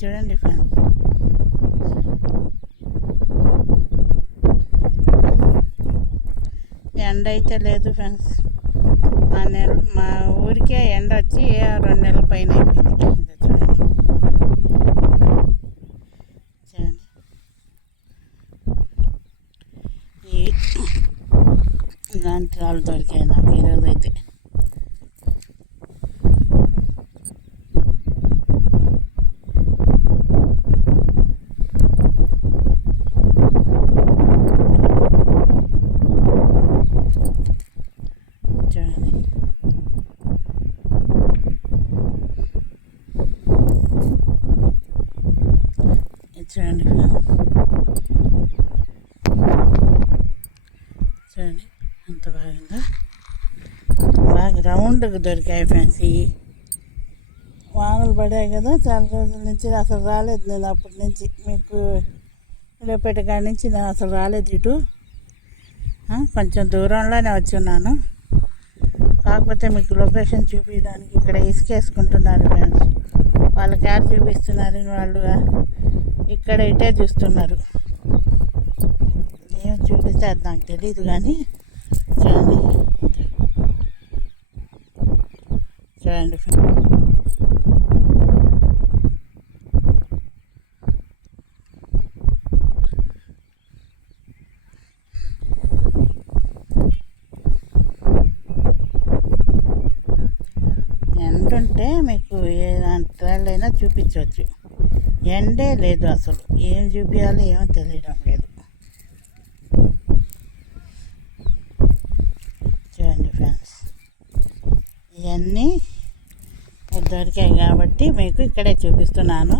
చూడండి ఫ్రెండ్స్, ఎండ అయితే లేదు ఫ్రెండ్స్. మా ఊరికే ఎండ వచ్చి 2 నెలల పైన అయిపోయింది. చూడండి చూడండి, ఇలాంటి రాళ్ళు దొరికాయి నాకు ఈరోజు అయితే. చూడండి చూడండి అంత బాగుందా, బాగా రౌండ్గా దొరికాయి ఫ్రెండ్స్. ఈ వానలు పడాయి కదా, చాలా రోజుల నుంచి అసలు రాలేదు నేను. అప్పటి నుంచి మీకు ఇళ్ళపేట కాడి నుంచి నేను అసలు రాలేదు ఇటు. కొంచెం దూరంలోనే వచ్చి ఉన్నాను. కాకపోతే మీకు లొకేషన్ చూపించడానికి ఇక్కడ ఇసుకేసుకుంటున్నారు ఫ్రెండ్స్. వాళ్ళకి యాడ్ చూపిస్తున్నారు, వాళ్ళు ఇక్కడ ఇటే చూస్తున్నారు. ఏం చూపిస్తే అది నాకు తెలియదు కానీ చూడండి చూడండి ఎండుంటే మీకు ఏ దాంట్లైనా చూపించవచ్చు. ఎండే లేదు అసలు, ఏం చూపించాలో ఏమో తెలియడం లేదు. చూడండి ఫ్రెండ్స్, ఇవన్నీ దొరికాయి కాబట్టి మీకు ఇక్కడే చూపిస్తున్నాను.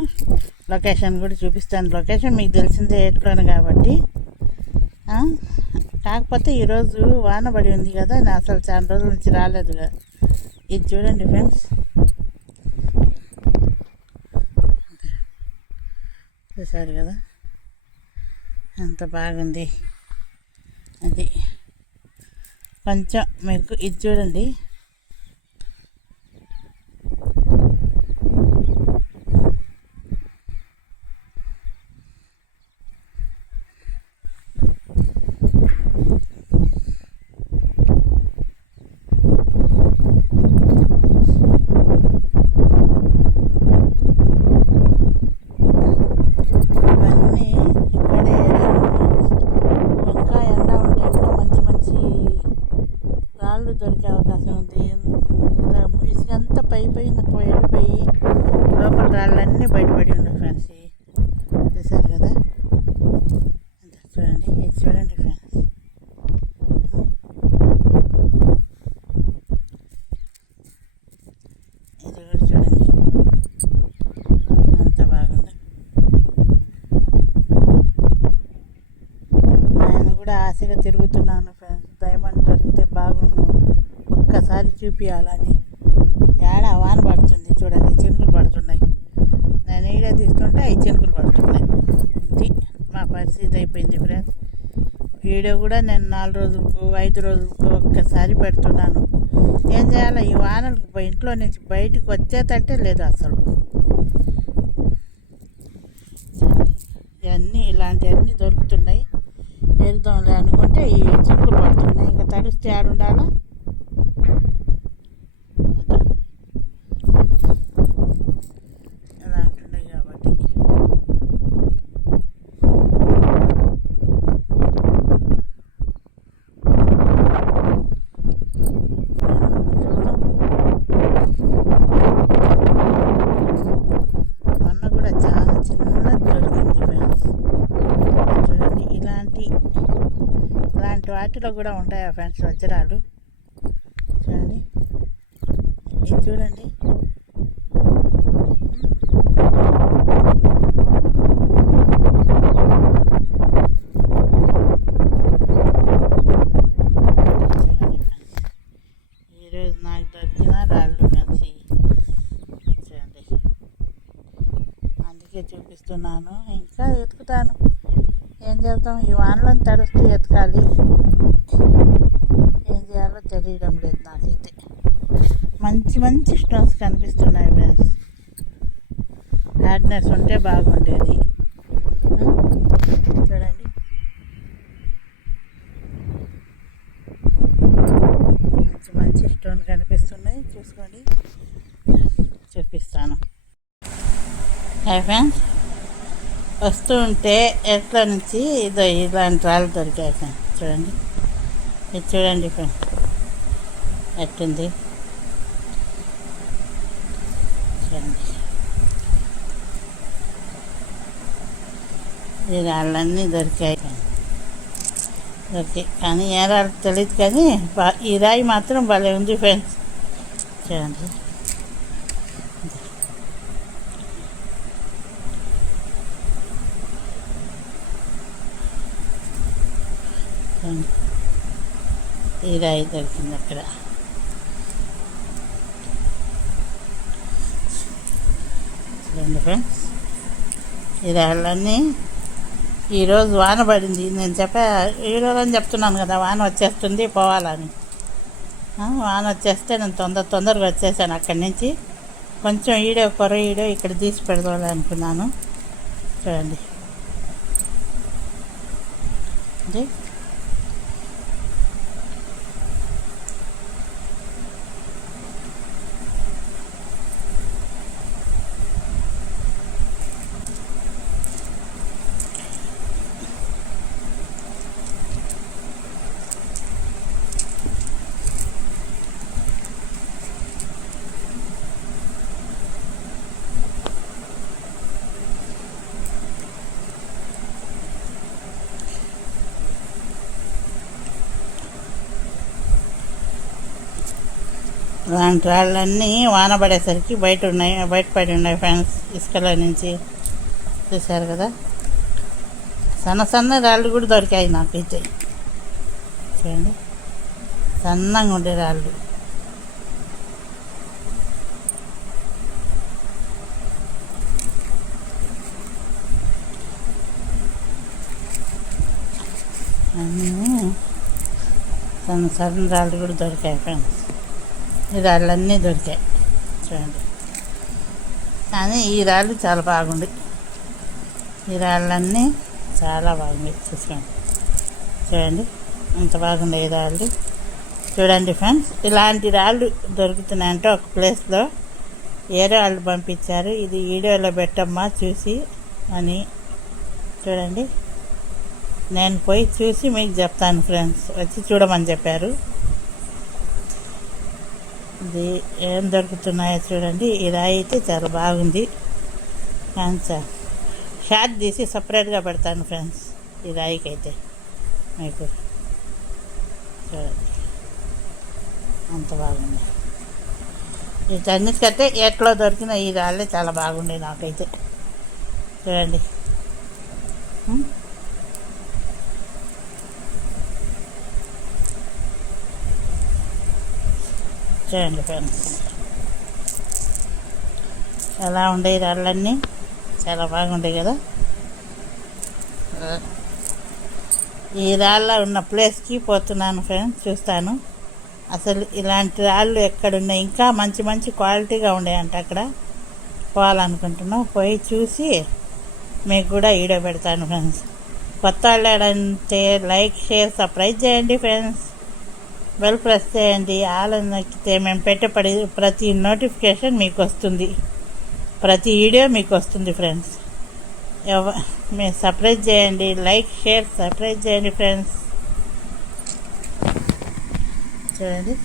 లొకేషన్ కూడా చూపిస్తాను. లొకేషన్ మీకు తెలిసిందే ఎట్లోనే కాబట్టి. కాకపోతే ఈరోజు వాన పడి ఉంది కదా, నేను అసలు చాలా రోజుల నుంచి రాలేదు కదా. ఇది చూడండి ఫ్రెండ్స్, చూసారు కదా ఎంత బాగుంది. అది కొంచెం మీకు ఇది చూడండి, దొరికే అవకాశం ఉంది. ఇసుకంతా పైపోయి వెళ్ళిపోయి లోపల రాళ్ళన్నీ బయటపడి ఉన్నాయి ఫ్రెండ్స్. చూసారు కదా, చూడండి ఇది చూడండి ఫ్రెండ్స్, ఇది కూడా చూడండి అంత బాగుంది. నేను కూడా ఆశగా తిరుగుతున్నాను ఫ్రెండ్స్, డైమండ్ దొరికితే బాగుండు, ఒక్కసారి చూపించాలని. ఏడ వాన పడుతుంది చూడండి, చినుకులు పడుతున్నాయి. నేను ఈడే తీస్తుంటే అవి చినుకులు పడుతున్నాయి. ఇది మా పరిస్థితి అయిపోయింది ఫ్రెండ్స్. వీడియో కూడా నేను 4 రోజులకు 5 రోజులకు ఒక్కసారి పెడుతున్నాను. ఏం చేయాలి, ఈ వానలకు ఇంట్లో నుంచి బయటకు వచ్చేటట్టే లేదు అసలు. ఇవన్నీ ఇలాంటివన్నీ దొరుకుతున్నాయి. వెళ్దాంలే అనుకుంటే ఈ చినుకులు పడుతున్నాయి. ఇంకా తడిస్తే ఆడుండాలా. ఇలా అంటున్నాయి కాబట్టి మొన్న కూడా చాలా చిన్నది దొరికింది ఫ్రెండ్స్. చూడండి ఇలాంటి వాటిలో కూడా ఉంటాయా ఫ్రెండ్స్ వజ్రాలు. చూడండి ఇది చూడండి, ఈరోజు నాకు దొరికిన రాళ్ళు ఫ్రెండ్స్. చూడండి అందుకే చూపిస్తున్నాను. ఇంకా ఎతుకుతాను, ఏం చేద్దాం, ఈ వానలను తడుస్తూ ఎతకాలి. ఏం చేయాలో తెలియడం లేదు నాకైతే. మంచి మంచి స్టోన్స్ కనిపిస్తున్నాయి ఫ్రెండ్స్. హార్డ్నెస్ ఉంటే బాగుండేది. చూడండి, మంచి మంచి స్టోన్ కనిపిస్తున్నాయి, చూసుకోండి, చూపిస్తాను. హాయ్ ఫ్రెండ్స్, వస్తూ ఉంటే ఎట్లా నుంచి ఇలాంటి రాళ్ళు దొరికాయి ఫ్రెండ్స్. చూడండి, ఇది చూడండి ఫ్రెండ్స్ ఎట్టుంది. చూడండి, ఈ రాళ్ళన్నీ దొరికాయి కానీ ఏ రాళ్ళు తెలియదు, కానీ ఈ రాయి మాత్రం భలే ఉంది ఫ్రెండ్స్. చూడండి, ఈ రాయి దొరికింది అక్కడ. చూడండి ఫ్రెండ్స్, ఈ రాళ్ళన్నీ ఈరోజు వాన పడింది. నేను ఈరోజు అని చెప్తున్నాను కదా, వాన వచ్చేస్తుంది పోవాలని. వాన వచ్చేస్తే నేను తొందరగా వచ్చేసాను అక్కడి నుంచి. కొంచెం కొర ఇక్కడ తీసి పెడదాం అనుకున్నాను. చూడండి, అలాంటి రాళ్ళన్నీ వాన పడేసరికి బయట పడి ఉన్నాయి ఫ్రెండ్స్, ఇసుకలో నుంచి. చూశారు కదా, సన్న రాళ్ళు కూడా దొరికాయి నాకైతే. చూడండి, సన్నంగా ఉండే రాళ్ళు. అన్నీ సన్న రాళ్ళు కూడా దొరికాయి ఫ్రెండ్స్. ఈ రాళ్ళన్నీ దొరికాయి. చూడండి, కానీ ఈ రాళ్ళు చాలా బాగుంది. ఈ రాళ్ళన్నీ చాలా బాగుంది. చూసుకోండి, చూడండి ఎంత బాగుంది ఈ రాళ్ళు. చూడండి ఫ్రెండ్స్, ఇలాంటి రాళ్ళు దొరుకుతున్నాయంటే ఒక ప్లేస్లో ఏరే వాళ్ళు పంపించారు, ఇది వీడియోలో పెట్టమ్మా చూసి అని. చూడండి, నేను పోయి చూసి మీకు చెప్తాను ఫ్రెండ్స్, వచ్చి చూడమని చెప్పారు. ఇది ఏం దొరుకుతున్నాయో చూడండి. ఈ రాయి అయితే చాలా బాగుంది, కానీ షార్ట్ తీసి సపరేట్గా పెడతాను ఫ్రెండ్స్ ఈ రాయికి అయితే మీకు. చూడండి, అంత బాగుంది. వీటన్నిటికంటే ఎట్లో దొరికిన ఈ రాళ్ళే చాలా బాగుండే నాకైతే. చూడండి, చూడండి ఫ్రెండ్స్ ఎలా ఉండే రాళ్ళన్నీ, చాలా బాగుండే కదా. ఈ రాళ్ళ ఉన్న ప్లేస్కి పోతున్నాను ఫ్రెండ్స్, చూస్తాను అసలు ఇలాంటి రాళ్ళు ఎక్కడున్నాయి. ఇంకా మంచి మంచి క్వాలిటీగా ఉండేయంట అక్కడ. పోవాలనుకుంటున్నాం, పోయి చూసి మీకు కూడా వీడియో పెడతాను ఫ్రెండ్స్. కొత్త వాళ్ళంటే లైక్, షేర్, సబ్స్క్రైబ్ చేయండి ఫ్రెండ్స్. బెల్ ప్రెస్ చేయండి. ఆల్ నొక్కితే మేము పెట్టే ప్రతి నోటిఫికేషన్ మీకు వస్తుంది, ప్రతి వీడియో మీకు వస్తుంది ఫ్రెండ్స్. మీరు సబ్స్క్రైబ్ చేయండి, లైక్, షేర్, సబ్స్క్రైబ్ చేయండి ఫ్రెండ్స్. చూడండి,